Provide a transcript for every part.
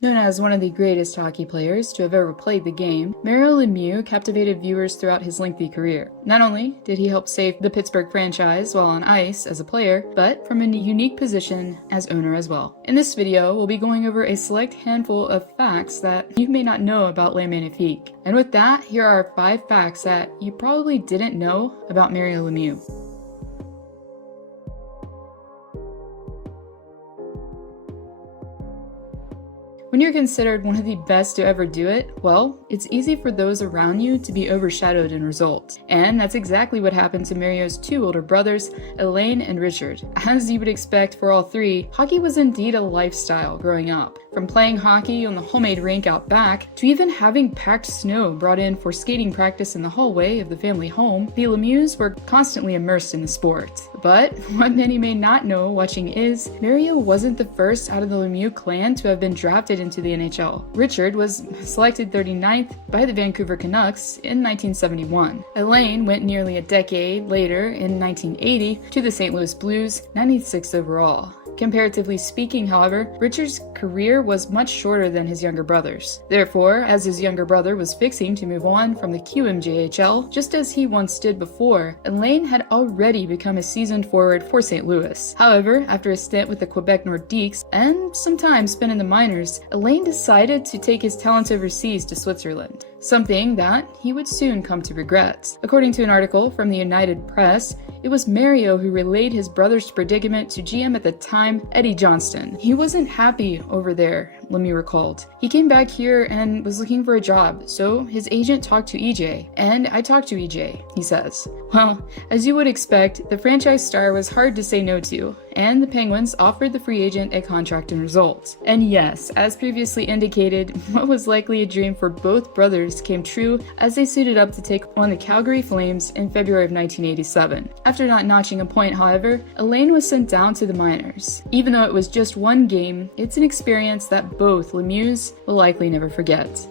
Known as one of the greatest hockey players to have ever played the game, Mario Lemieux captivated viewers throughout his lengthy career. Not only did he help save the Pittsburgh franchise while on ice as a player, but from a unique position as owner as well. In this video, we'll be going over a select handful of facts that you may not know about Le Magnifique. And with that, here are 5 facts that you probably didn't know about Mario Lemieux. When you're considered one of the best to ever do it, well, it's easy for those around you to be overshadowed in results. And that's exactly what happened to Mario's 2 older brothers, Alain and Richard. As you would expect for all 3, hockey was indeed a lifestyle growing up. From playing hockey on the homemade rink out back, to even having packed snow brought in for skating practice in the hallway of the family home, the Lemieux were constantly immersed in the sport. But what many may not know watching is, Mario wasn't the first out of the Lemieux clan to have been drafted into the NHL. Richard was selected 39th by the Vancouver Canucks in 1971. Alain went nearly a decade later in 1980 to the St. Louis Blues, 96th overall. Comparatively speaking, however, Richard's career was much shorter than his younger brother's. Therefore, as his younger brother was fixing to move on from the QMJHL, just as he once did before, Alain had already become a seasoned forward for St. Louis. However, after a stint with the Quebec Nordiques and some time spent in the minors, Alain decided to take his talents overseas to Switzerland, something that he would soon come to regret. According to an article from the United Press, it was Mario who relayed his brother's predicament to GM at the time, Eddie Johnston. He wasn't happy over there, Lemieux recalled. He came back here and was looking for a job, so his agent talked to EJ. And I talked to EJ, he says. Well, as you would expect, the franchise star was hard to say no to, and the Penguins offered the free agent a contract in result. And yes, as previously indicated, what was likely a dream for both brothers came true as they suited up to take on the Calgary Flames in February of 1987. After not notching a point, however, Alain was sent down to the minors. Even though it was just one game, it's an experience that both Lemieux will likely never forget.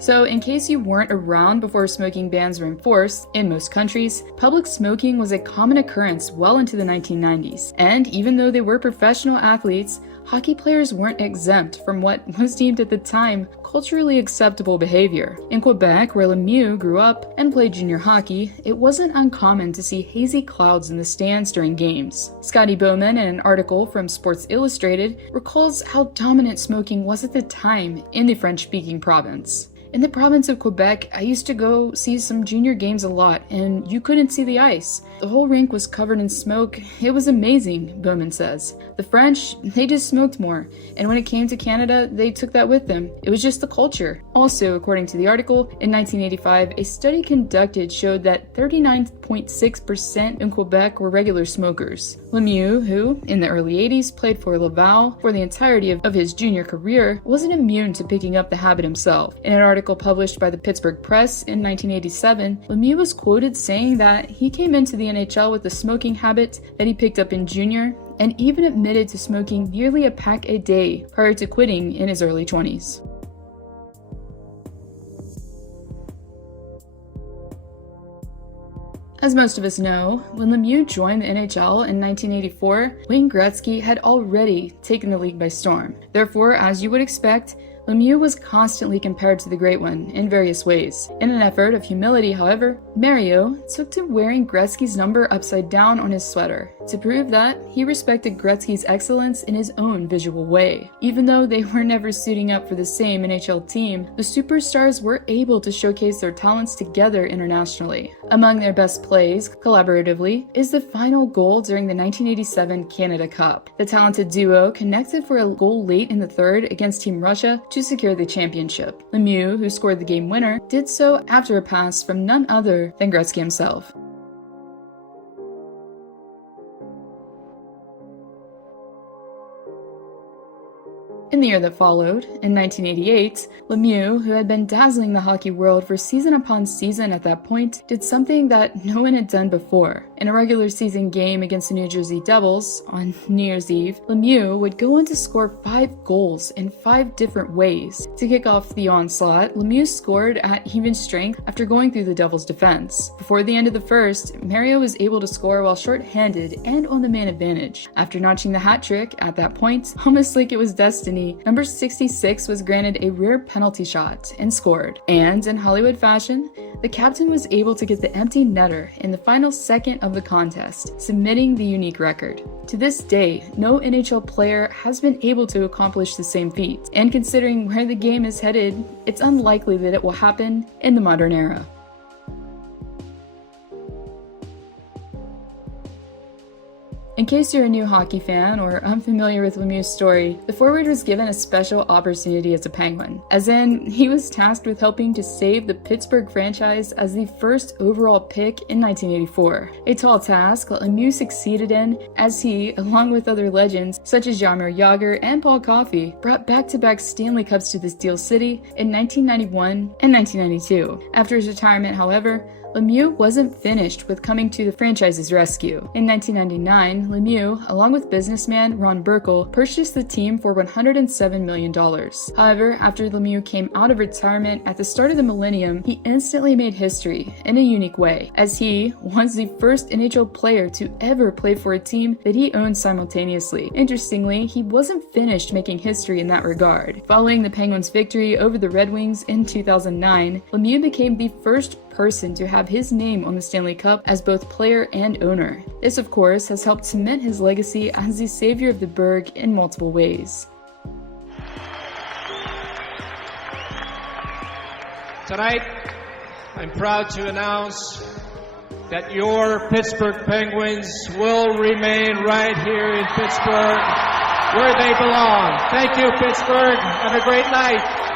So, in case you weren't around before smoking bans were enforced, in most countries, public smoking was a common occurrence well into the 1990s. And even though they were professional athletes, hockey players weren't exempt from what was deemed at the time culturally acceptable behavior. In Quebec, where Lemieux grew up and played junior hockey, it wasn't uncommon to see hazy clouds in the stands during games. Scotty Bowman, in an article from Sports Illustrated, recalls how dominant smoking was at the time in the French-speaking province. In the province of Quebec, I used to go see some junior games a lot, and you couldn't see the ice. The whole rink was covered in smoke. It was amazing, Bowman says. The French, they just smoked more, and when it came to Canada, they took that with them. It was just the culture. Also, according to the article, in 1985, a study conducted showed that 39.6% in Quebec were regular smokers. Lemieux, who, in the early 80s, played for Laval for the entirety of his junior career, wasn't immune to picking up the habit himself. In an article published by the Pittsburgh Press in 1987, Lemieux was quoted saying that he came into the NHL with a smoking habit that he picked up in junior, and even admitted to smoking nearly a pack a day prior to quitting in his early 20s. As most of us know, when Lemieux joined the NHL in 1984, Wayne Gretzky had already taken the league by storm. Therefore, as you would expect, Lemieux was constantly compared to the Great One in various ways. In an effort of humility, however, Mario took to wearing Gretzky's number upside down on his sweater to prove that he respected Gretzky's excellence in his own visual way. Even though they were never suiting up for the same NHL team, the superstars were able to showcase their talents together internationally. Among their best plays, collaboratively, is the final goal during the 1987 Canada Cup. The talented duo connected for a goal late in the third against Team Russia to secure the championship. Lemieux, who scored the game winner, did so after a pass from none other than Gretzky himself. In the year that followed, in 1988, Lemieux, who had been dazzling the hockey world for season upon season at that point, did something that no one had done before. In a regular season game against the New Jersey Devils on New Year's Eve, Lemieux would go on to score 5 goals in 5 different ways. To kick off the onslaught, Lemieux scored at even strength after going through the Devils' defense. Before the end of the first, Mario was able to score while short-handed and on the man advantage. After notching the hat trick at that point, almost like it was destiny, number 66 was granted a rare penalty shot and scored. And in Hollywood fashion, the captain was able to get the empty netter in the final second of the contest, submitting the unique record. To this day, no NHL player has been able to accomplish the same feat, and considering where the game is headed, it's unlikely that it will happen in the modern era. In case you're a new hockey fan or unfamiliar with Lemieux's story, the forward was given a special opportunity as a Penguin, as in, he was tasked with helping to save the Pittsburgh franchise as the first overall pick in 1984. A tall task that Lemieux succeeded in, as he, along with other legends such as Jaromir Jagr and Paul Coffey, brought back-to-back Stanley Cups to the Steel City in 1991 and 1992. After his retirement, however, Lemieux wasn't finished with coming to the franchise's rescue. In 1999, Lemieux, along with businessman Ron Burkle, purchased the team for $107 million. However, after Lemieux came out of retirement at the start of the millennium, he instantly made history in a unique way, as he was the first NHL player to ever play for a team that he owned simultaneously. Interestingly, he wasn't finished making history in that regard. Following the Penguins' victory over the Red Wings in 2009, Lemieux became the first person to have his name on the Stanley Cup as both player and owner. This, of course, has helped cement his legacy as the savior of the Berg in multiple ways. Tonight, I'm proud to announce that your Pittsburgh Penguins will remain right here in Pittsburgh, where they belong. Thank you, Pittsburgh. Have a great night.